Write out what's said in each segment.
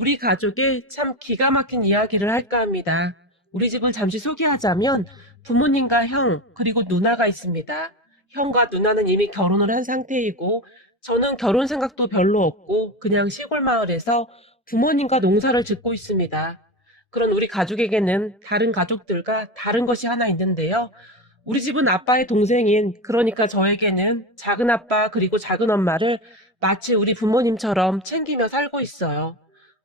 우리 가족의 참 기가 막힌 이야기를 할까 합니다. 우리 집을 잠시 소개하자면 부모님과 형, 그리고 누나가 있습니다. 형과 누나는 이미 결혼을 한 상태이고 저는 결혼 생각도 별로 없고 그냥 시골 마을에서 부모님과 농사를 짓고 있습니다. 그런 우리 가족에게는 다른 가족들과 다른 것이 하나 있는데요. 우리 집은 아빠의 동생인, 그러니까 저에게는 작은아빠 그리고 작은엄마를 마치 우리 부모님처럼 챙기며 살고 있어요.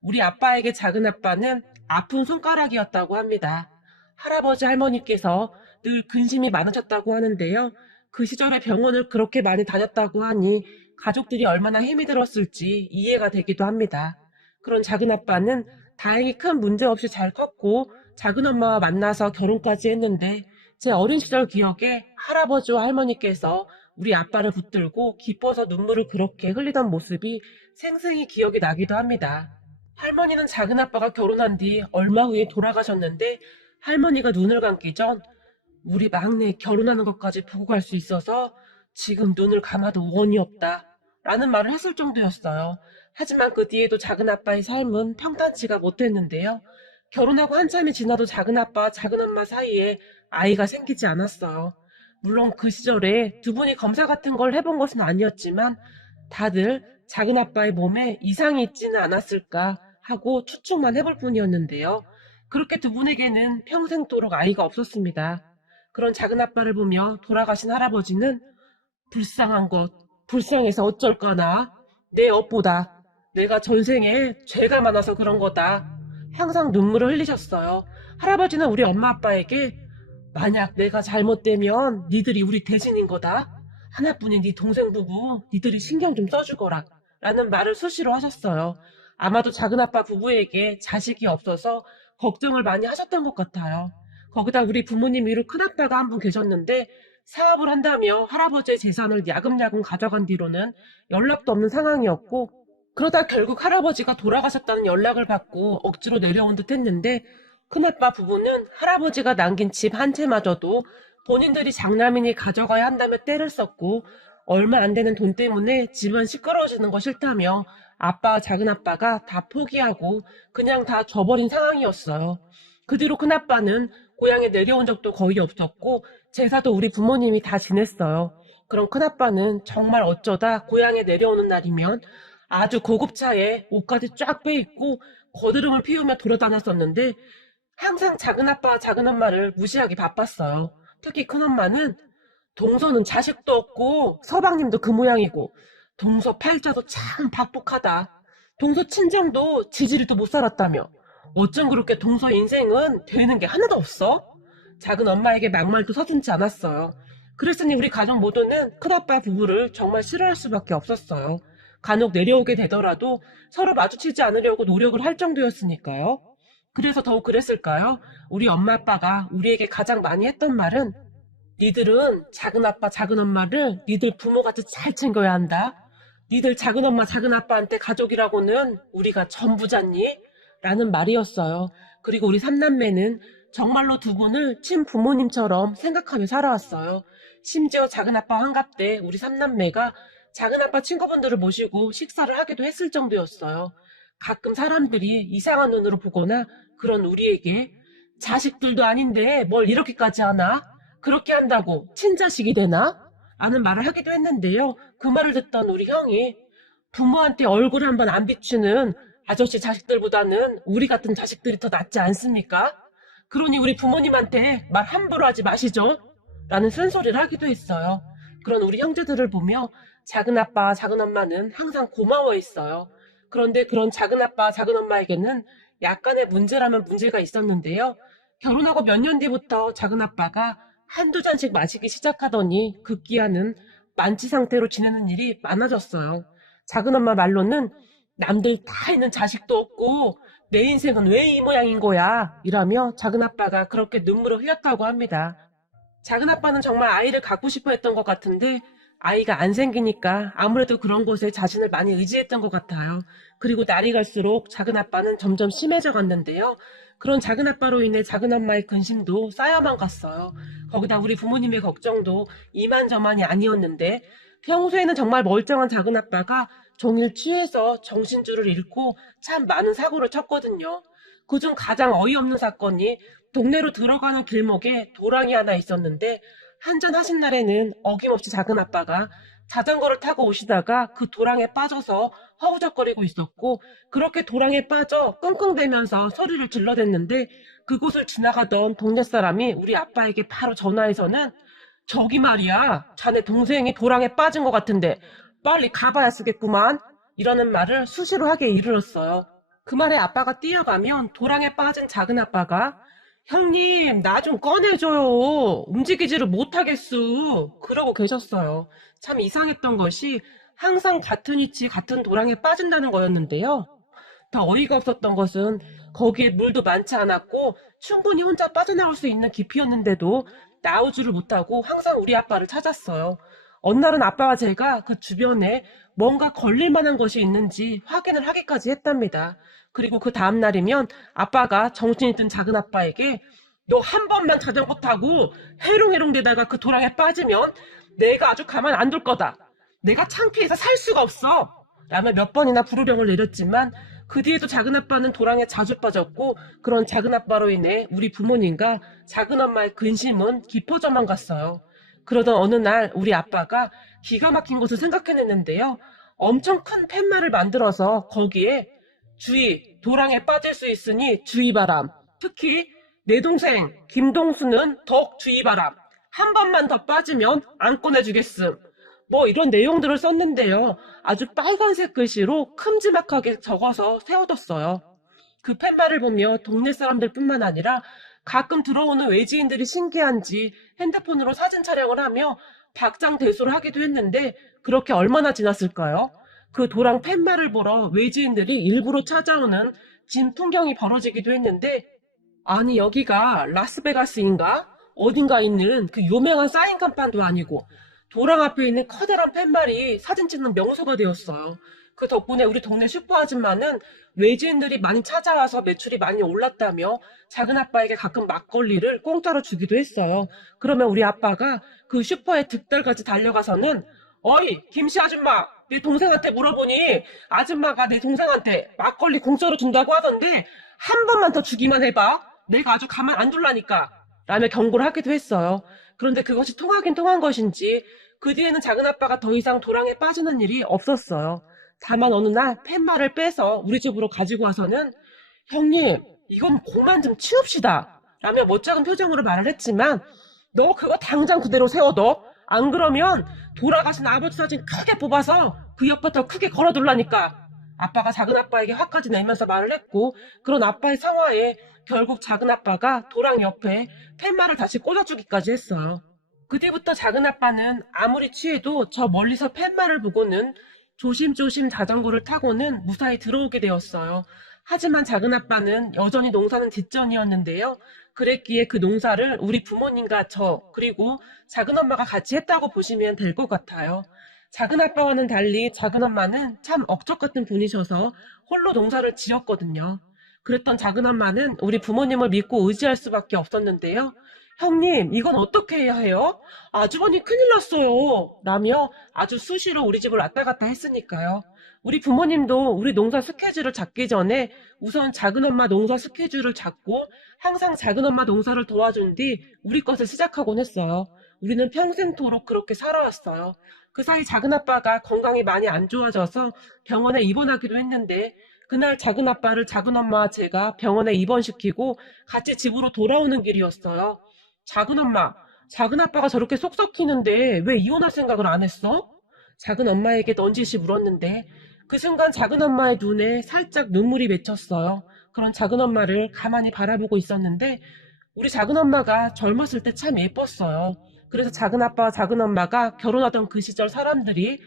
우리 아빠에게 작은아빠는 아픈 손가락이었다고 합니다. 할아버지 할머니께서 늘 근심이 많으셨다고 하는데요. 그 시절에 병원을 그렇게 많이 다녔다고 하니 가족들이 얼마나 힘이 들었을지 이해가 되기도 합니다. 그런 작은아빠는 다행히 큰 문제 없이 잘 컸고 작은엄마와 만나서 결혼까지 했는데 제 어린 시절 기억에 할아버지와 할머니께서 우리 아빠를 붙들고 기뻐서 눈물을 그렇게 흘리던 모습이 생생히 기억이 나기도 합니다. 할머니는 작은아빠가 결혼한 뒤 얼마 후에 돌아가셨는데 할머니가 눈을 감기 전 우리 막내 결혼하는 것까지 보고 갈 수 있어서 지금 눈을 감아도 원이 없다 라는 말을 했을 정도였어요. 하지만 그 뒤에도 작은아빠의 삶은 평탄치가 못했는데요. 결혼하고 한참이 지나도 작은아빠, 작은엄마 사이에 아이가 생기지 않았어요. 물론 그 시절에 두 분이 검사 같은 걸 해본 것은 아니었지만 다들 작은아빠의 몸에 이상이 있지는 않았을까 하고 추측만 해볼 뿐이었는데요. 그렇게 두 분에게는 평생도록 아이가 없었습니다. 그런 작은아빠를 보며 돌아가신 할아버지는 불쌍한 것, 불쌍해서 어쩔 거나, 내 업보다 내가 전생에 죄가 많아서 그런 거다. 항상 눈물을 흘리셨어요. 할아버지는 우리 엄마 아빠에게 만약 내가 잘못되면 니들이 우리 대신인 거다. 하나뿐인 네 동생 부부 니들이 신경 좀 써주거라 라는 말을 수시로 하셨어요. 아마도 작은아빠 부부에게 자식이 없어서 걱정을 많이 하셨던 것 같아요. 거기다 우리 부모님 위로 큰아빠가 한 분 계셨는데 사업을 한다며 할아버지의 재산을 야금야금 가져간 뒤로는 연락도 없는 상황이었고 그러다 결국 할아버지가 돌아가셨다는 연락을 받고 억지로 내려온 듯 했는데 큰아빠 부부는 할아버지가 남긴 집 한 채마저도 본인들이 장남인이 가져가야 한다며 떼를 썼고 얼마 안 되는 돈 때문에 집은 시끄러워지는 거 싫다며 아빠와 작은아빠가 다 포기하고 그냥 다 줘버린 상황이었어요. 그 뒤로 큰아빠는 고향에 내려온 적도 거의 없었고 제사도 우리 부모님이 다 지냈어요. 그럼 큰아빠는 정말 어쩌다 고향에 내려오는 날이면 아주 고급차에 옷까지 쫙 빼입고 거드름을 피우며 돌아다녔었는데 항상 작은아빠와 작은엄마를 무시하기 바빴어요. 특히 큰엄마는 동서는 자식도 없고 서방님도 그 모양이고 동서 팔자도 참 박복하다. 동서 친정도 지지리도 못 살았다며 어쩜 그렇게 동서 인생은 되는 게 하나도 없어? 작은 엄마에게 막말도 서슴지 않았어요. 그랬으니 우리 가족 모두는 큰아빠 부부를 정말 싫어할 수밖에 없었어요. 간혹 내려오게 되더라도 서로 마주치지 않으려고 노력을 할 정도였으니까요. 그래서 더욱 그랬을까요? 우리 엄마 아빠가 우리에게 가장 많이 했던 말은 니들은 작은아빠 작은엄마를 니들 부모같이 잘 챙겨야 한다. 니들 작은엄마 작은아빠한테 가족이라고는 우리가 전부잖니? 라는 말이었어요. 그리고 우리 삼남매는 정말로 두 분을 친부모님처럼 생각하며 살아왔어요. 심지어 작은아빠 환갑 때 우리 삼남매가 작은아빠 친구분들을 모시고 식사를 하기도 했을 정도였어요. 가끔 사람들이 이상한 눈으로 보거나 그런 우리에게 자식들도 아닌데 뭘 이렇게까지 하나? 그렇게 한다고 친자식이 되나? 라는 말을 하기도 했는데요. 그 말을 듣던 우리 형이 부모한테 얼굴 한번 안 비추는 아저씨 자식들보다는 우리 같은 자식들이 더 낫지 않습니까? 그러니 우리 부모님한테 말 함부로 하지 마시죠. 라는 쓴소리를 하기도 했어요. 그런 우리 형제들을 보며 작은아빠, 작은엄마는 항상 고마워했어요. 그런데 그런 작은아빠, 작은엄마에게는 약간의 문제라면 문제가 있었는데요. 결혼하고 몇 년 뒤부터 작은아빠가 한두 잔씩 마시기 시작하더니 급기야는 만취 상태로 지내는 일이 많아졌어요. 작은엄마 말로는 남들 다 있는 자식도 없고 내 인생은 왜 이 모양인 거야 이라며 작은아빠가 그렇게 눈물을 흘렸다고 합니다. 작은아빠는 정말 아이를 갖고 싶어 했던 것 같은데 아이가 안 생기니까 아무래도 그런 것에 자신을 많이 의지했던 것 같아요. 그리고 날이 갈수록 작은아빠는 점점 심해져 갔는데요. 그런 작은아빠로 인해 작은엄마의 근심도 쌓여만 갔어요. 거기다 우리 부모님의 걱정도 이만저만이 아니었는데 평소에는 정말 멀쩡한 작은아빠가 종일 취해서 정신줄을 잃고 참 많은 사고를 쳤거든요. 그중 가장 어이없는 사건이 동네로 들어가는 길목에 도랑이 하나 있었는데 한잔하신 날에는 어김없이 작은 아빠가 자전거를 타고 오시다가 그 도랑에 빠져서 허우적거리고 있었고 그렇게 도랑에 빠져 끙끙대면서 소리를 질러댔는데 그곳을 지나가던 동네 사람이 우리 아빠에게 바로 전화해서는 저기 말이야, 자네 동생이 도랑에 빠진 것 같은데 빨리 가봐야 쓰겠구만. 이러는 말을 수시로 하게 이르렀어요. 그 말에 아빠가 뛰어가면 도랑에 빠진 작은 아빠가 형님, 나 좀 꺼내줘요. 움직이지를 못하겠수. 그러고 계셨어요. 참 이상했던 것이 항상 같은 위치, 같은 도랑에 빠진다는 거였는데요. 더 어이가 없었던 것은 거기에 물도 많지 않았고 충분히 혼자 빠져나올 수 있는 깊이였는데도 나오지를 못하고 항상 우리 아빠를 찾았어요. 어느 날은 아빠와 제가 그 주변에 뭔가 걸릴 만한 것이 있는지 확인을 하기까지 했답니다. 그리고 그 다음 날이면 아빠가 정신이 든 작은 아빠에게 너 한 번만 자전거 타고 해롱해롱 대다가 그 도랑에 빠지면 내가 아주 가만 안 둘 거다. 내가 창피해서 살 수가 없어. 라며 몇 번이나 불호령을 내렸지만 그 뒤에도 작은 아빠는 도랑에 자주 빠졌고 그런 작은 아빠로 인해 우리 부모님과 작은 엄마의 근심은 깊어져만 갔어요. 그러던 어느 날 우리 아빠가 기가 막힌 것을 생각해냈는데요. 엄청 큰 팻말을 만들어서 거기에 주의, 도랑에 빠질 수 있으니 주의바람. 특히 내 동생 김동수는 더욱 주의바람. 한 번만 더 빠지면 안 꺼내주겠음. 뭐 이런 내용들을 썼는데요. 아주 빨간색 글씨로 큼지막하게 적어서 세워뒀어요. 그 팻말을 보며 동네 사람들뿐만 아니라 가끔 들어오는 외지인들이 신기한지 핸드폰으로 사진 촬영을 하며 박장대소를 하기도 했는데 그렇게 얼마나 지났을까요? 그 도랑 팻말을 보러 외지인들이 일부러 찾아오는 진풍경이 벌어지기도 했는데 아니 여기가 라스베가스인가? 어딘가 있는 그 유명한 사인 간판도 아니고 도랑 앞에 있는 커다란 팻말이 사진 찍는 명소가 되었어요. 그 덕분에 우리 동네 슈퍼 아줌마는 외지인들이 많이 찾아와서 매출이 많이 올랐다며 작은 아빠에게 가끔 막걸리를 공짜로 주기도 했어요. 그러면 우리 아빠가 그 슈퍼에 득달같이 달려가서는 어이 김씨 아줌마 내 동생한테 물어보니 아줌마가 내 동생한테 막걸리 공짜로 준다고 하던데 한 번만 더 주기만 해봐. 내가 아주 가만 안 둘라니까. 라며 경고를 하기도 했어요. 그런데 그것이 통하긴 통한 것인지 그 뒤에는 작은 아빠가 더 이상 도랑에 빠지는 일이 없었어요. 다만 어느 날 팻말을 빼서 우리 집으로 가지고 와서는 형님 이건 그만 좀 치웁시다 라며 멋쩍은 표정으로 말을 했지만 너 그거 당장 그대로 세워둬. 안 그러면 돌아가신 아버지 사진 크게 뽑아서 그 옆에 더 크게 걸어둘라니까. 아빠가 작은 아빠에게 화까지 내면서 말을 했고 그런 아빠의 상황에 결국 작은 아빠가 도랑 옆에 팻말을 다시 꽂아주기까지 했어요. 그 뒤부터 작은 아빠는 아무리 취해도 저 멀리서 팻말을 보고는 조심조심 자전거를 타고는 무사히 들어오게 되었어요. 하지만 작은 아빠는 여전히 농사는 뒷전이었는데요. 그랬기에 그 농사를 우리 부모님과 저 그리고 작은 엄마가 같이 했다고 보시면 될 것 같아요. 작은 아빠와는 달리 작은 엄마는 참 억적 같은 분이셔서 홀로 농사를 지었거든요. 그랬던 작은 엄마는 우리 부모님을 믿고 의지할 수밖에 없었는데요. 형님, 이건 어떻게 해야 해요? 아주버님 큰일 났어요. 라며 아주 수시로 우리 집을 왔다 갔다 했으니까요. 우리 부모님도 우리 농사 스케줄을 잡기 전에 우선 작은 엄마 농사 스케줄을 잡고 항상 작은 엄마 농사를 도와준 뒤 우리 것을 시작하곤 했어요. 우리는 평생토록 그렇게 살아왔어요. 그 사이 작은 아빠가 건강이 많이 안 좋아져서 병원에 입원하기로 했는데 그날 작은 아빠를 작은 엄마와 제가 병원에 입원시키고 같이 집으로 돌아오는 길이었어요. 작은 엄마, 작은 아빠가 저렇게 속 썩히는데 왜 이혼할 생각을 안 했어? 작은 엄마에게 넌지시 물었는데 그 순간 작은 엄마의 눈에 살짝 눈물이 맺혔어요. 그런 작은 엄마를 가만히 바라보고 있었는데 우리 작은 엄마가 젊었을 때 참 예뻤어요. 그래서 작은 아빠와 작은 엄마가 결혼하던 그 시절 사람들이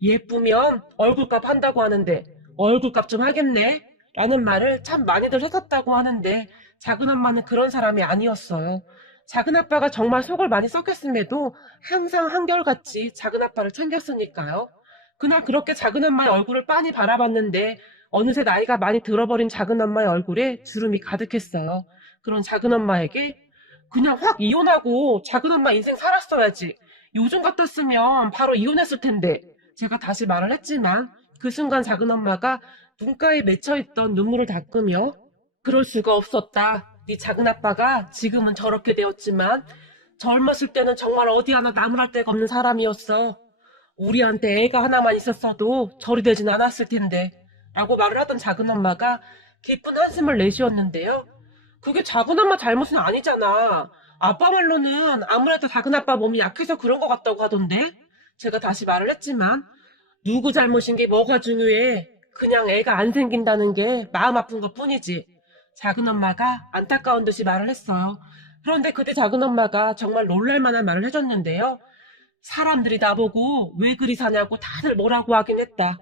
예쁘면 얼굴값 한다고 하는데 얼굴값 좀 하겠네? 라는 말을 참 많이들 했었다고 하는데 작은 엄마는 그런 사람이 아니었어요. 작은 아빠가 정말 속을 많이 썩였음에도 항상 한결같이 작은 아빠를 챙겼으니까요. 그날 그렇게 작은 엄마의 얼굴을 빤히 바라봤는데 어느새 나이가 많이 들어버린 작은 엄마의 얼굴에 주름이 가득했어요. 그런 작은 엄마에게 그냥 확 이혼하고 작은 엄마 인생 살았어야지. 요즘 같았으면 바로 이혼했을 텐데. 제가 다시 말을 했지만 그 순간 작은 엄마가 눈가에 맺혀있던 눈물을 닦으며 그럴 수가 없었다. 네 작은 아빠가 지금은 저렇게 되었지만 젊었을 때는 정말 어디 하나 나무랄 데가 없는 사람이었어. 우리한테 애가 하나만 있었어도 저리 되진 않았을 텐데 라고 말을 하던 작은 엄마가 깊은 한숨을 내쉬었는데요. 그게 작은 엄마 잘못은 아니잖아. 아빠 말로는 아무래도 작은 아빠 몸이 약해서 그런 것 같다고 하던데 제가 다시 말을 했지만 누구 잘못인 게 뭐가 중요해. 그냥 애가 안 생긴다는 게 마음 아픈 것 뿐이지. 작은 엄마가 안타까운 듯이 말을 했어요. 그런데 그때 작은 엄마가 정말 놀랄만한 말을 해줬는데요. 사람들이 나보고 왜 그리 사냐고 다들 뭐라고 하긴 했다.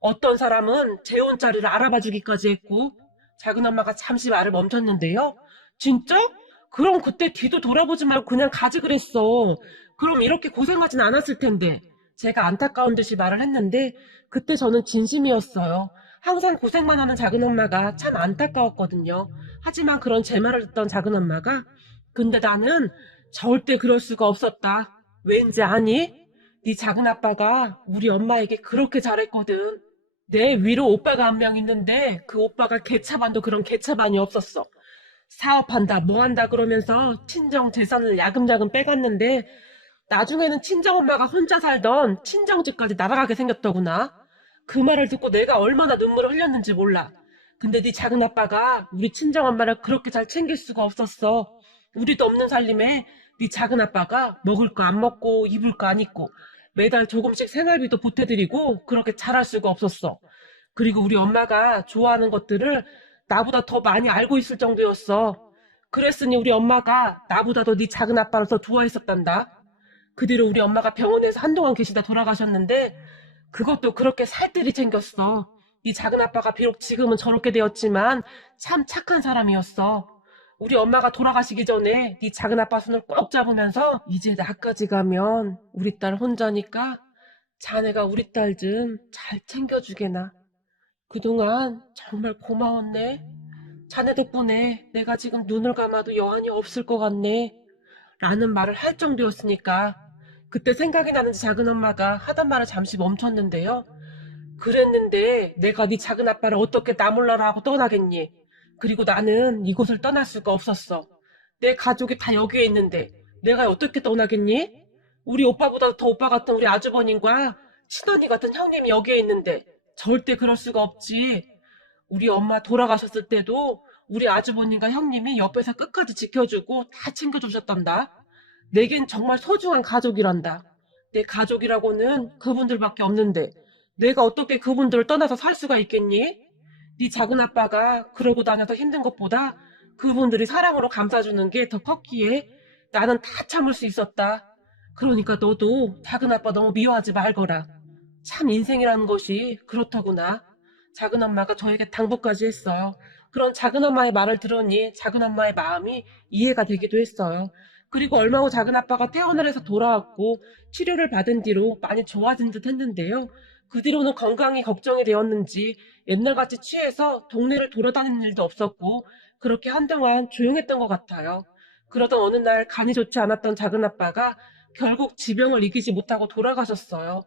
어떤 사람은 재혼자리를 알아봐 주기까지 했고. 작은 엄마가 잠시 말을 멈췄는데요. 진짜? 그럼 그때 뒤도 돌아보지 말고 그냥 가지 그랬어. 그럼 이렇게 고생하진 않았을 텐데. 제가 안타까운 듯이 말을 했는데 그때 저는 진심이었어요. 항상 고생만 하는 작은 엄마가 참 안타까웠거든요. 하지만 그런 제 말을 듣던 작은 엄마가 근데 나는 절대 그럴 수가 없었다. 왠지 아니? 네 작은 아빠가 우리 엄마에게 그렇게 잘했거든. 내 위로 오빠가 한 명 있는데 그 오빠가 개차반도 그런 개차반이 없었어. 사업한다 뭐 한다 그러면서 친정 재산을 야금야금 빼갔는데 나중에는 친정엄마가 혼자 살던 친정집까지 날아가게 생겼더구나. 그 말을 듣고 내가 얼마나 눈물을 흘렸는지 몰라. 근데 네 작은 아빠가 우리 친정엄마를 그렇게 잘 챙길 수가 없었어. 우리도 없는 살림에 네 작은 아빠가 먹을 거 안 먹고 입을 거 안 입고 매달 조금씩 생활비도 보태드리고 그렇게 잘할 수가 없었어. 그리고 우리 엄마가 좋아하는 것들을 나보다 더 많이 알고 있을 정도였어. 그랬으니 우리 엄마가 나보다도 네 작은 아빠를 더 좋아했었단다. 그 뒤로 우리 엄마가 병원에서 한동안 계시다 돌아가셨는데 그것도 그렇게 살뜰히 챙겼어. 네 작은 아빠가 비록 지금은 저렇게 되었지만 참 착한 사람이었어. 우리 엄마가 돌아가시기 전에 네 작은 아빠 손을 꼭 잡으면서 이제 나까지 가면 우리 딸 혼자니까 자네가 우리 딸 좀 잘 챙겨주게나. 그동안 정말 고마웠네. 자네 덕분에 내가 지금 눈을 감아도 여한이 없을 것 같네. 라는 말을 할 정도였으니까 그때 생각이 나는지 작은 엄마가 하던 말을 잠시 멈췄는데요. 그랬는데 내가 네 작은 아빠를 어떻게 나 몰라라 하고 떠나겠니? 그리고 나는 이곳을 떠날 수가 없었어. 내 가족이 다 여기에 있는데 내가 어떻게 떠나겠니? 우리 오빠보다 더 오빠 같은 우리 아주버님과 친언니 같은 형님이 여기에 있는데 절대 그럴 수가 없지. 우리 엄마 돌아가셨을 때도 우리 아주버님과 형님이 옆에서 끝까지 지켜주고 다 챙겨주셨단다. 내겐 정말 소중한 가족이란다. 내 가족이라고는 그분들밖에 없는데 내가 어떻게 그분들을 떠나서 살 수가 있겠니? 네 작은 아빠가 그러고 다녀서 힘든 것보다 그분들이 사랑으로 감싸주는 게 더 컸기에 나는 다 참을 수 있었다. 그러니까 너도 작은 아빠 너무 미워하지 말거라. 참 인생이라는 것이 그렇더구나. 작은 엄마가 저에게 당부까지 했어요. 그런 작은 엄마의 말을 들으니 작은 엄마의 마음이 이해가 되기도 했어요. 그리고 얼마 후 작은 아빠가 퇴원을 해서 돌아왔고 치료를 받은 뒤로 많이 좋아진 듯 했는데요. 그 뒤로는 건강이 걱정이 되었는지 옛날같이 취해서 동네를 돌아다니는 일도 없었고 그렇게 한동안 조용했던 것 같아요. 그러던 어느 날 간이 좋지 않았던 작은 아빠가 결국 지병을 이기지 못하고 돌아가셨어요.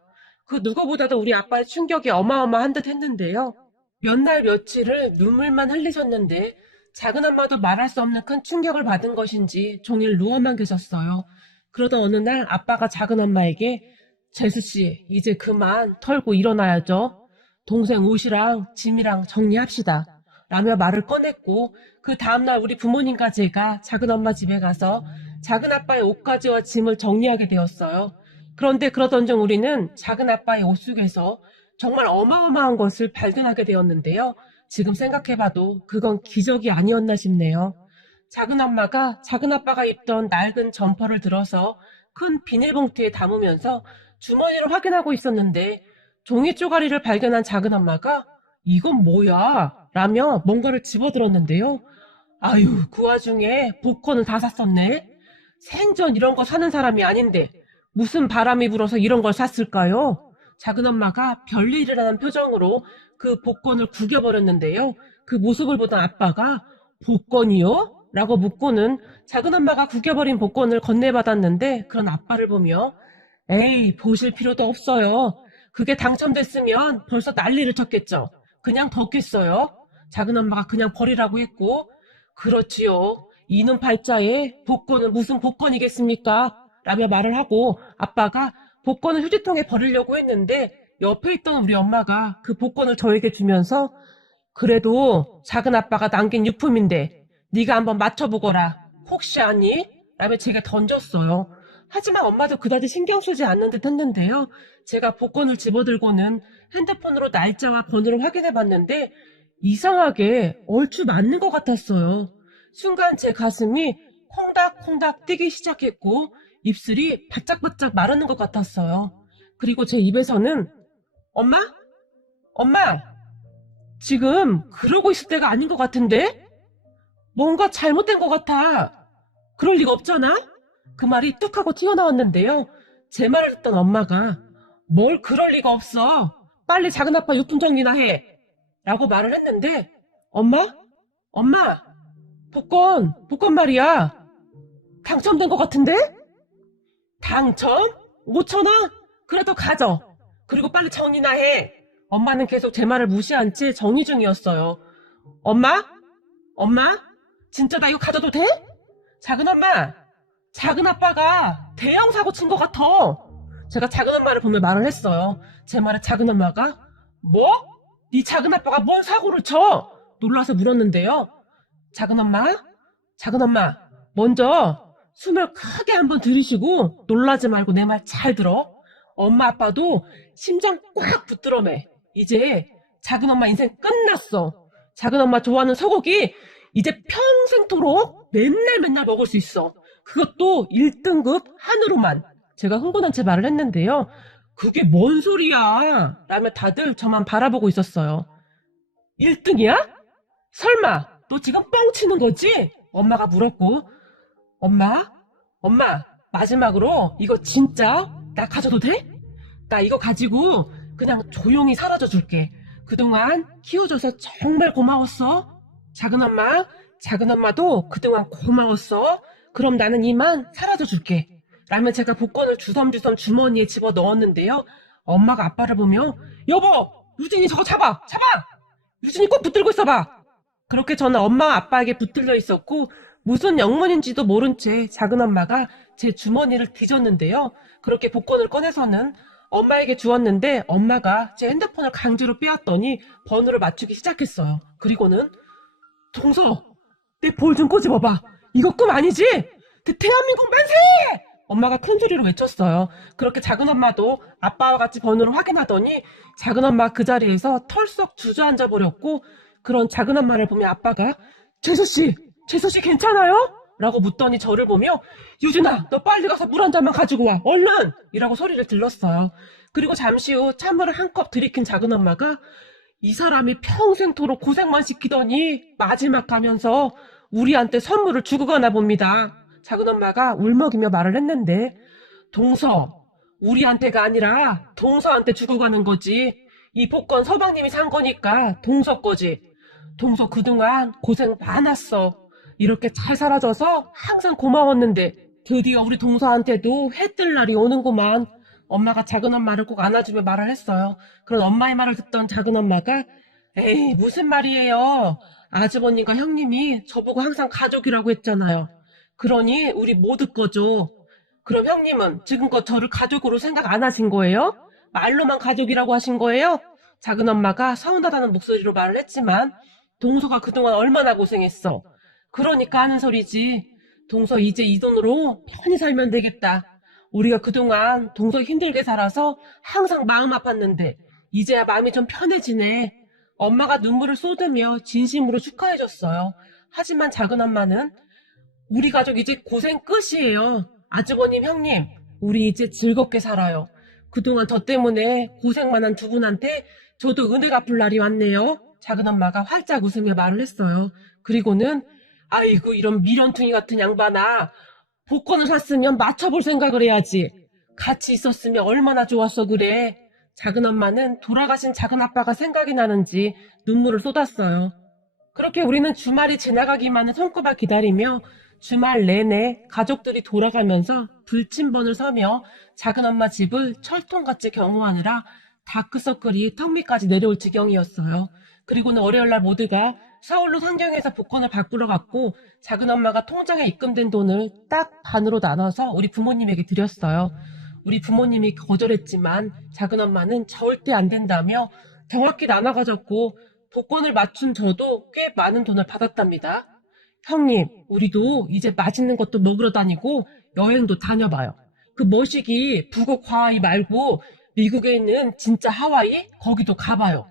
그 누구보다도 우리 아빠의 충격이 어마어마한 듯 했는데요. 몇 날 며칠을 눈물만 흘리셨는데 작은 엄마도 말할 수 없는 큰 충격을 받은 것인지 종일 누워만 계셨어요. 그러던 어느 날 아빠가 작은 엄마에게 재수씨 이제 그만 털고 일어나야죠. 동생 옷이랑 짐이랑 정리합시다. 라며 말을 꺼냈고 그 다음날 우리 부모님과 제가 작은 엄마 집에 가서 작은 아빠의 옷가지와 짐을 정리하게 되었어요. 그런데 그러던 중 우리는 작은 아빠의 옷 속에서 정말 어마어마한 것을 발견하게 되었는데요. 지금 생각해봐도 그건 기적이 아니었나 싶네요. 작은 엄마가 작은 아빠가 입던 낡은 점퍼를 들어서 큰 비닐봉투에 담으면서 주머니를 확인하고 있었는데 종이 쪼가리를 발견한 작은 엄마가 이건 뭐야? 라며 뭔가를 집어들었는데요. 아유, 그 와중에 복권을 다 샀었네. 생전 이런 거 사는 사람이 아닌데 무슨 바람이 불어서 이런 걸 샀을까요? 작은 엄마가 별일을 하는 표정으로 그 복권을 구겨버렸는데요. 그 모습을 보던 아빠가 복권이요? 라고 묻고는 작은 엄마가 구겨버린 복권을 건네받았는데 그런 아빠를 보며 에이 보실 필요도 없어요. 그게 당첨됐으면 벌써 난리를 쳤겠죠. 그냥 뒀겠어요. 작은 엄마가 그냥 버리라고 했고, 그렇지요. 이는 팔자에 복권은 무슨 복권이겠습니까? 라며 말을 하고 아빠가 복권을 휴지통에 버리려고 했는데 옆에 있던 우리 엄마가 그 복권을 저에게 주면서 그래도 작은 아빠가 남긴 유품인데 네가 한번 맞춰보거라. 혹시 아니? 라며 제가 던졌어요. 하지만 엄마도 그다지 신경 쓰지 않는 듯 했는데요. 제가 복권을 집어들고는 핸드폰으로 날짜와 번호를 확인해 봤는데 이상하게 얼추 맞는 것 같았어요. 순간 제 가슴이 콩닥콩닥 뛰기 시작했고 입술이 바짝바짝 마르는 것 같았어요. 그리고 제 입에서는 엄마? 엄마! 지금 그러고 있을 때가 아닌 것 같은데? 뭔가 잘못된 것 같아. 그럴 리가 없잖아? 그 말이 뚝 하고 튀어나왔는데요. 제 말을 듣던 엄마가 뭘 그럴 리가 없어. 빨리 작은 아빠 유품 정리나 해. 라고 말을 했는데 엄마? 엄마! 복권 말이야. 당첨된 것 같은데? 당첨? 5,000원? 그래도 가져. 그리고 빨리 정리나 해. 엄마는 계속 제 말을 무시한 채 정리 중이었어요. 엄마? 엄마? 진짜 나 이거 가져도 돼? 작은 엄마, 작은 아빠가 대형 사고 친 것 같아. 제가 작은 엄마를 보며 말을 했어요. 제 말에 작은 엄마가 뭐? 네 작은 아빠가 뭔 사고를 쳐? 놀라서 물었는데요. 작은 엄마, 먼저 숨을 크게 한번 들이쉬고 놀라지 말고 내 말 잘 들어. 엄마 아빠도 심장 꽉 붙들어매. 이제 작은 엄마 인생 끝났어. 작은 엄마 좋아하는 소고기 이제 평생토록 맨날 먹을 수 있어. 그것도 1등급 한우로만. 제가 흥분한 채 말을 했는데요. 그게 뭔 소리야? 라며 다들 저만 바라보고 있었어요. 1등이야? 설마 너 지금 뻥 치는 거지? 엄마가 물었고 엄마 마지막으로 이거 진짜 나 가져도 돼? 나 이거 가지고 그냥 조용히 사라져 줄게. 그동안 키워줘서 정말 고마웠어. 작은 엄마도 그동안 고마웠어. 그럼 나는 이만 사라져 줄게. 라며 제가 복권을 주섬주섬 주머니에 집어 넣었는데요. 엄마가 아빠를 보며 여보! 유진이 저거 잡아! 유진이 꼭 붙들고 있어봐! 그렇게 저는 엄마와 아빠에게 붙들려 있었고 무슨 영문인지도 모른 채 작은 엄마가 제 주머니를 뒤졌는데요. 그렇게 복권을 꺼내서는 엄마에게 주었는데 엄마가 제 핸드폰을 강제로 빼앗더니 번호를 맞추기 시작했어요. 그리고는 동서, 내 볼 좀 꼬집어봐. 이거 꿈 아니지? 대한민국 만세! 엄마가 큰 소리로 외쳤어요. 그렇게 작은 엄마도 아빠와 같이 번호를 확인하더니 작은 엄마 그 자리에서 털썩 주저앉아 버렸고 그런 작은 엄마를 보며 아빠가 재수씨 괜찮아요? 라고 묻더니 저를 보며 유진아 너 빨리 가서 물 한 잔만 가지고 와 얼른! 이라고 소리를 질렀어요. 그리고 잠시 후 찬물을 한 컵 들이킨 작은 엄마가 이 사람이 평생토록 고생만 시키더니 마지막 가면서 우리한테 선물을 주고 가나 봅니다. 작은 엄마가 울먹이며 말을 했는데 동서, 우리한테가 아니라 동서한테 주고 가는 거지. 이 복권 서방님이 산 거니까 동서 거지. 동서 그동안 고생 많았어. 이렇게 잘 살아줘서 항상 고마웠는데 드디어 우리 동서한테도 해 뜰 날이 오는구만. 엄마가 작은 엄마를 꼭 안아주며 말을 했어요. 그런 엄마의 말을 듣던 작은 엄마가 에이 무슨 말이에요. 아주버님과 형님이 저보고 항상 가족이라고 했잖아요. 그러니 우리 모두 거죠. 그럼 형님은 지금껏 저를 가족으로 생각 안 하신 거예요? 말로만 가족이라고 하신 거예요? 작은 엄마가 서운하다는 목소리로 말을 했지만 동서가 그동안 얼마나 고생했어. 그러니까 하는 소리지. 동서 이제 이 돈으로 편히 살면 되겠다. 우리가 그동안 동서 힘들게 살아서 항상 마음 아팠는데 이제야 마음이 좀 편해지네. 엄마가 눈물을 쏟으며 진심으로 축하해줬어요. 하지만 작은 엄마는 우리 가족 이제 고생 끝이에요. 아주버님, 형님, 우리 이제 즐겁게 살아요. 그동안 저 때문에 고생만 한 두 분한테 저도 은혜 갚을 날이 왔네요. 작은 엄마가 활짝 웃으며 말을 했어요. 그리고는 아이고 이런 미련퉁이 같은 양반아. 복권을 샀으면 맞춰볼 생각을 해야지. 같이 있었으면 얼마나 좋았어 그래. 작은 엄마는 돌아가신 작은 아빠가 생각이 나는지 눈물을 쏟았어요. 그렇게 우리는 주말이 지나가기만을 손꼽아 기다리며 주말 내내 가족들이 돌아가면서 불침번을 서며 작은 엄마 집을 철통같이 경호하느라 다크서클이 턱 밑까지 내려올 지경이었어요. 그리고는 월요일날 모두가 서울로 상경해서 복권을 바꾸러 갔고 작은 엄마가 통장에 입금된 돈을 딱 반으로 나눠서 우리 부모님에게 드렸어요. 우리 부모님이 거절했지만 작은 엄마는 절대 안 된다며 정확히 나눠 가졌고 복권을 맞춘 저도 꽤 많은 돈을 받았답니다. 형님, 우리도 이제 맛있는 것도 먹으러 다니고 여행도 다녀봐요. 그 머시기 북극 하와이 말고 미국에 있는 진짜 하와이? 거기도 가봐요.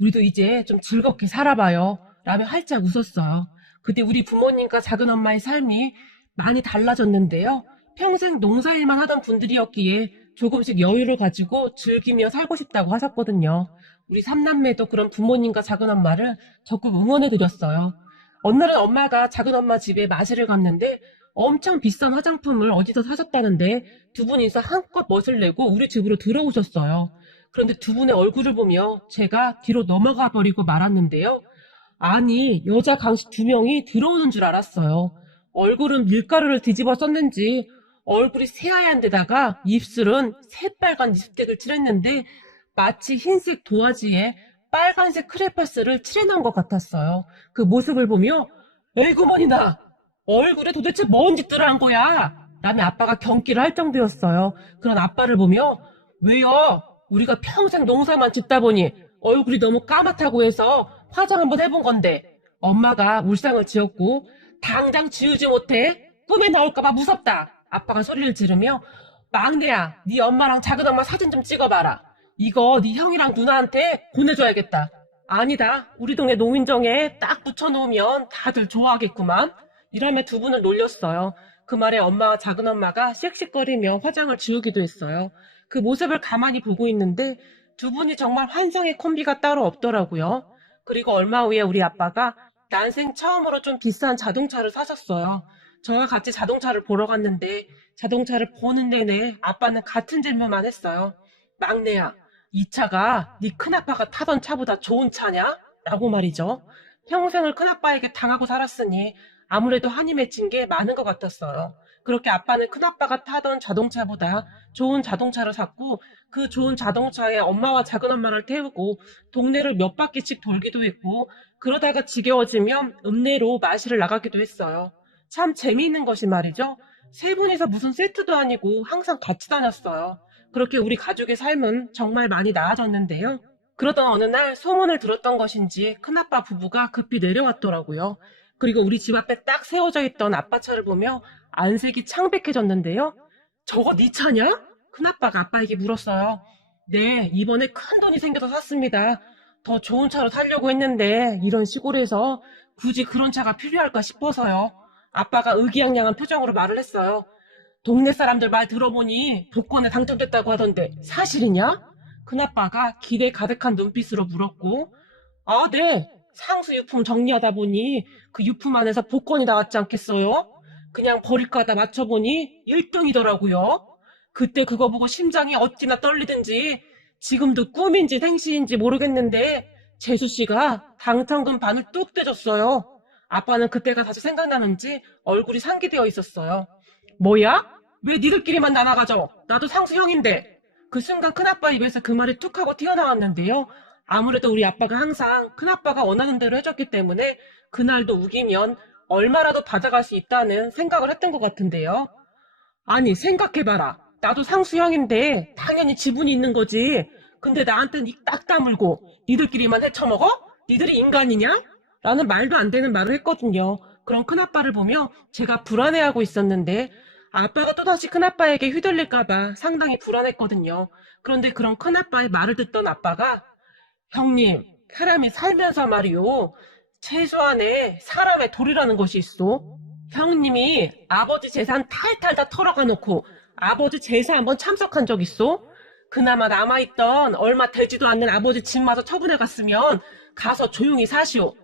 우리도 이제 좀 즐겁게 살아봐요. 라며 활짝 웃었어요. 그때 우리 부모님과 작은 엄마의 삶이 많이 달라졌는데요. 평생 농사일만 하던 분들이었기에 조금씩 여유를 가지고 즐기며 살고 싶다고 하셨거든요. 우리 삼남매도 그런 부모님과 작은 엄마를 적극 응원해드렸어요. 어느 날은 엄마가 작은 엄마 집에 마실을 갔는데 엄청 비싼 화장품을 어디서 사셨다는데 두 분이서 한껏 멋을 내고 우리 집으로 들어오셨어요. 그런데 두 분의 얼굴을 보며 제가 뒤로 넘어가 버리고 말았는데요. 아니, 여자 강식 두 명이 들어오는 줄 알았어요. 얼굴은 밀가루를 뒤집어 썼는지 얼굴이 새하얀 데다가 입술은 새빨간 립스틱을 칠했는데 마치 흰색 도화지에 빨간색 크레파스를 칠해놓은 것 같았어요. 그 모습을 보며 에이구머니나 얼굴에 도대체 뭔 짓들을 한 거야? 라며 아빠가 경기를 할 정도였어요. 그런 아빠를 보며 왜요? 우리가 평생 농사만 짓다 보니 얼굴이 너무 까맣다고 해서 화장 한번 해본 건데 엄마가 울상을 지었고 당장 지우지 못해? 꿈에 나올까봐 무섭다. 아빠가 소리를 지르며 막내야, 네 엄마랑 작은 엄마 사진 좀 찍어봐라. 이거 네 형이랑 누나한테 보내줘야겠다. 아니다. 우리 동네 노인정에 딱 붙여놓으면 다들 좋아하겠구만. 이라며 두 분을 놀렸어요. 그 말에 엄마와 작은 엄마가 씩씩거리며 화장을 지우기도 했어요. 그 모습을 가만히 보고 있는데 두 분이 정말 환상의 콤비가 따로 없더라고요. 그리고 얼마 후에 우리 아빠가 난생 처음으로 좀 비싼 자동차를 사셨어요. 저와 같이 자동차를 보러 갔는데 자동차를 보는 내내 아빠는 같은 질문만 했어요. 막내야, 이 차가 네 큰아빠가 타던 차보다 좋은 차냐? 라고 말이죠. 평생을 큰아빠에게 당하고 살았으니 아무래도 한이 맺힌 게 많은 것 같았어요. 그렇게 아빠는 큰아빠가 타던 자동차보다 좋은 자동차를 샀고 그 좋은 자동차에 엄마와 작은엄마를 태우고 동네를 몇 바퀴씩 돌기도 했고 그러다가 지겨워지면 읍내로 마시러 나가기도 했어요. 참 재미있는 것이 말이죠. 세 분이서 무슨 세트도 아니고 항상 같이 다녔어요. 그렇게 우리 가족의 삶은 정말 많이 나아졌는데요. 그러던 어느 날 소문을 들었던 것인지 큰아빠 부부가 급히 내려왔더라고요. 그리고 우리 집 앞에 딱 세워져 있던 아빠 차를 보며 안색이 창백해졌는데요. 저거 네 차냐? 큰아빠가 아빠에게 물었어요. 네, 이번에 큰 돈이 생겨서 샀습니다. 더 좋은 차로 살려고 했는데 이런 시골에서 굳이 그런 차가 필요할까 싶어서요. 아빠가 의기양양한 표정으로 말을 했어요. 동네 사람들 말 들어보니 복권에 당첨됐다고 하던데 사실이냐? 큰아빠가 기대 가득한 눈빛으로 물었고 아, 네. 상수 유품 정리하다 보니 그 유품 안에서 복권이 나왔지 않겠어요? 그냥 버릴까 하다 맞춰보니 1등이더라고요. 그때 그거 보고 심장이 어찌나 떨리든지 지금도 꿈인지 생시인지 모르겠는데 재수 씨가 당첨금 반을 뚝 떼줬어요. 아빠는 그때가 다시 생각나는지 얼굴이 상기되어 있었어요. 뭐야? 왜 니들끼리만 나눠 가져? 나도 상수 형인데. 그 순간 큰아빠 입에서 그 말이 툭 하고 튀어나왔는데요. 아무래도 우리 아빠가 항상 큰아빠가 원하는 대로 해줬기 때문에 그날도 우기면 얼마라도 받아갈 수 있다는 생각을 했던 것 같은데요. 아니, 생각해봐라. 나도 상수형인데 당연히 지분이 있는 거지. 근데 나한테는 입딱 다물고 니들끼리만 헤쳐먹어? 니들이 인간이냐? 라는 말도 안 되는 말을 했거든요. 그런 큰아빠를 보며 제가 불안해하고 있었는데 아빠가 또다시 큰아빠에게 휘둘릴까봐 상당히 불안했거든요. 그런데 그런 큰아빠의 말을 듣던 아빠가 형님, 사람이 살면서 말이요. 최소한의 사람의 도리라는 것이 있어. 형님이 아버지 재산 탈탈 다 털어가 놓고 아버지 제사 한번 참석한 적 있어? 그나마 남아있던 얼마 되지도 않는 아버지 집마저 처분해 갔으면 가서 조용히 사시오.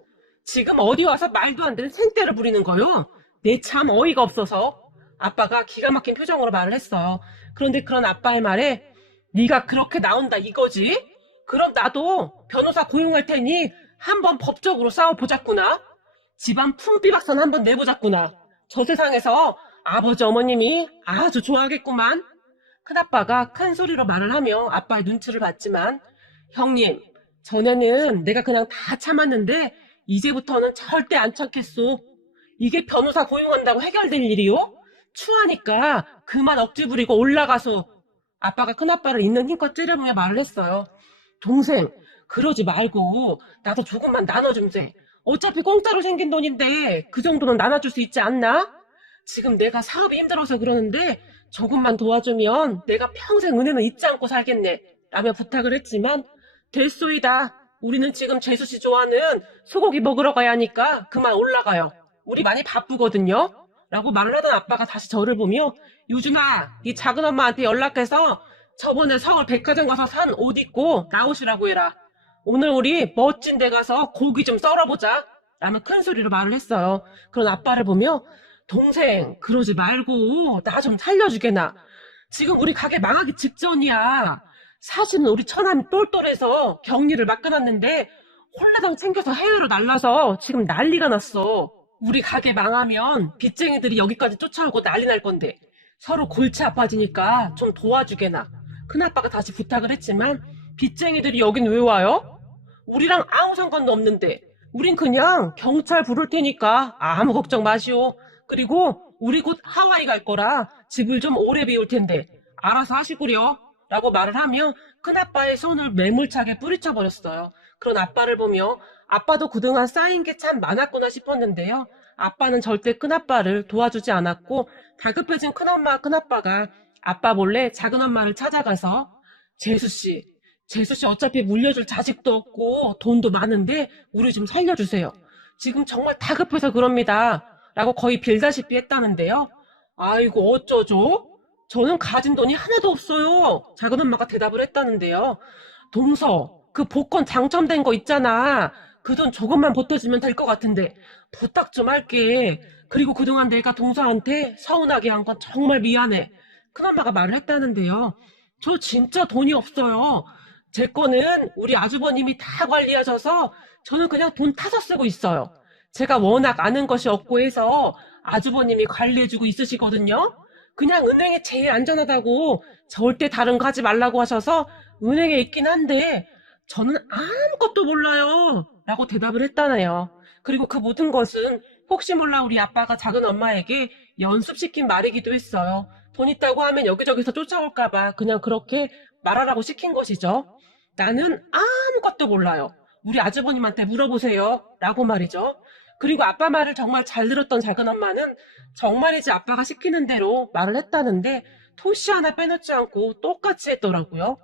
지금 어디 와서 말도 안 되는 생떼를 부리는 거요. 내 참 어이가 없어서. 아빠가 기가 막힌 표정으로 말을 했어요. 그런데 그런 아빠의 말에 네가 그렇게 나온다 이거지? 그럼 나도 변호사 고용할 테니 한번 법적으로 싸워보자꾸나. 집안 품비박산 한번 내보자꾸나. 저 세상에서 아버지 어머님이 아주 좋아하겠구만. 큰아빠가 큰 소리로 말을 하며 아빠의 눈치를 봤지만, 형님, 전에는 내가 그냥 다 참았는데 이제부터는 절대 안 참겠소. 이게 변호사 고용한다고 해결될 일이요? 추하니까 그만 억지 부리고 올라가서. 아빠가 큰아빠를 있는 힘껏 찌르며 말을 했어요. 동생, 그러지 말고 나도 조금만 나눠주세. 어차피 공짜로 생긴 돈인데 그 정도는 나눠줄 수 있지 않나? 지금 내가 사업이 힘들어서 그러는데 조금만 도와주면 내가 평생 은혜는 잊지 않고 살겠네. 라며 부탁을 했지만, 됐소이다. 우리는 지금 재수씨 좋아하는 소고기 먹으러 가야 하니까 그만 올라가요. 우리 많이 바쁘거든요. 라고 말을 하던 아빠가 다시 저를 보며, 유준아, 네 작은 엄마한테 연락해서 저번에 서울 백화점 가서 산 옷 입고 나오시라고 해라. 오늘 우리 멋진 데 가서 고기 좀 썰어보자. 라며 큰 소리로 말을 했어요. 그런 아빠를 보며, 동생, 그러지 말고 나 좀 살려주게나. 지금 우리 가게 망하기 직전이야. 사실은 우리 처남이 똘똘해서 격리를 맡겨놨는데 홀라당 챙겨서 해외로 날라서 지금 난리가 났어. 우리 가게 망하면 빚쟁이들이 여기까지 쫓아오고 난리 날 건데 서로 골치 아파지니까 좀 도와주게나. 큰아빠가 다시 부탁을 했지만, 빚쟁이들이 여긴 왜 와요? 우리랑 아무 상관도 없는데 우린 그냥 경찰 부를 테니까 아무 걱정 마시오. 그리고 우리 곧 하와이 갈 거라 집을 좀 오래 비울 텐데 알아서 하시구려. 라고 말을 하며 큰아빠의 손을 매몰차게 뿌리쳐 버렸어요. 그런 아빠를 보며 아빠도 그동안 쌓인 게 참 많았구나 싶었는데요. 아빠는 절대 큰아빠를 도와주지 않았고, 다급해진 큰엄마, 큰아빠가 아빠 몰래 작은엄마를 찾아가서, 재수씨, 재수씨 어차피 물려줄 자식도 없고 돈도 많은데 우리 좀 살려주세요. 지금 정말 다급해서 그럽니다. 라고 거의 빌다시피 했다는데요. 아이고 어쩌죠? 저는 가진 돈이 하나도 없어요. 작은엄마가 대답을 했다는데요. 동서, 그 복권 당첨된 거 있잖아. 그 돈 조금만 보태주면 될 것 같은데 부탁 좀 할게. 그리고 그동안 내가 동서한테 서운하게 한 건 정말 미안해. 큰엄마가 말을 했다는데요. 저 진짜 돈이 없어요. 제 거는 우리 아주버님이 다 관리하셔서 저는 그냥 돈 타서 쓰고 있어요. 제가 워낙 아는 것이 없고 해서 아주버님이 관리해주고 있으시거든요. 그냥 은행에 제일 안전하다고 절대 다른 거 하지 말라고 하셔서 은행에 있긴 한데 저는 아무것도 몰라요. 라고 대답을 했다네요. 그리고 그 모든 것은 혹시 몰라 우리 아빠가 작은 엄마에게 연습시킨 말이기도 했어요. 돈 있다고 하면 여기저기서 쫓아올까봐 그냥 그렇게 말하라고 시킨 것이죠. 나는 아무것도 몰라요. 우리 아주버님한테 물어보세요. 라고 말이죠. 그리고 아빠 말을 정말 잘 들었던 작은 엄마는 정말이지 아빠가 시키는 대로 말을 했다는데 토시 하나 빼놓지 않고 똑같이 했더라고요.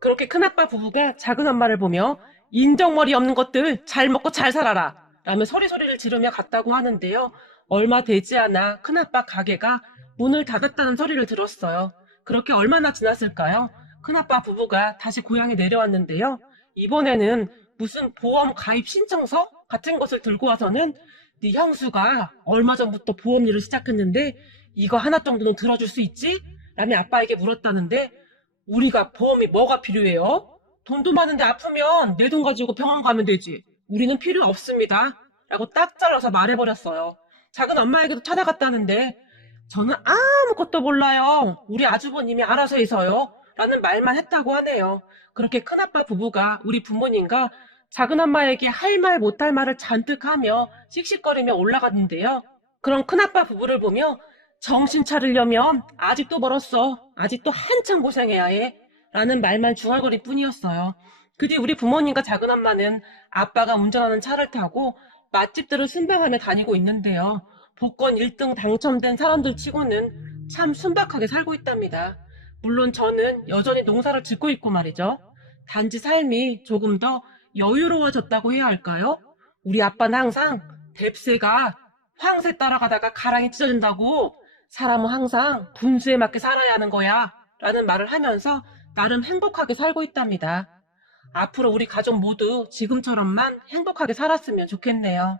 그렇게 큰아빠 부부가 작은 엄마를 보며 인정머리 없는 것들 잘 먹고 잘 살아라 라며 소리소리를 지르며 갔다고 하는데요. 얼마 되지 않아 큰아빠 가게가 문을 닫았다는 소리를 들었어요. 그렇게 얼마나 지났을까요? 큰아빠 부부가 다시 고향에 내려왔는데요. 이번에는 무슨 보험 가입 신청서 같은 것을 들고 와서는 네 형수가 얼마 전부터 보험 일을 시작했는데 이거 하나 정도는 들어줄 수 있지? 라며 아빠에게 물었다는데, 우리가 보험이 뭐가 필요해요? 돈도 많은데 아프면 내 돈 가지고 병원 가면 되지. 우리는 필요 없습니다. 라고 딱 잘라서 말해버렸어요. 작은 엄마에게도 찾아갔다는데 저는 아무것도 몰라요. 우리 아주버님이 알아서 해서요. 라는 말만 했다고 하네요. 그렇게 큰아빠 부부가 우리 부모님과 작은 엄마에게 할 말 못할 말을 잔뜩 하며 씩씩거리며 올라갔는데요. 그런 큰아빠 부부를 보며 정신 차리려면 아직도 멀었어. 아직도 한참 고생해야 해. 라는 말만 중얼거릴 뿐이었어요. 그 뒤 우리 부모님과 작은 엄마는 아빠가 운전하는 차를 타고 맛집들을 순방하며 다니고 있는데요. 복권 1등 당첨된 사람들 치고는 참 순박하게 살고 있답니다. 물론 저는 여전히 농사를 짓고 있고 말이죠. 단지 삶이 조금 더 여유로워졌다고 해야 할까요? 우리 아빠는 항상 뎁새가 황새 따라가다가 가랑이 찢어진다고 사람은 항상 분수에 맞게 살아야 하는 거야 라는 말을 하면서 나름 행복하게 살고 있답니다. 앞으로 우리 가족 모두 지금처럼만 행복하게 살았으면 좋겠네요.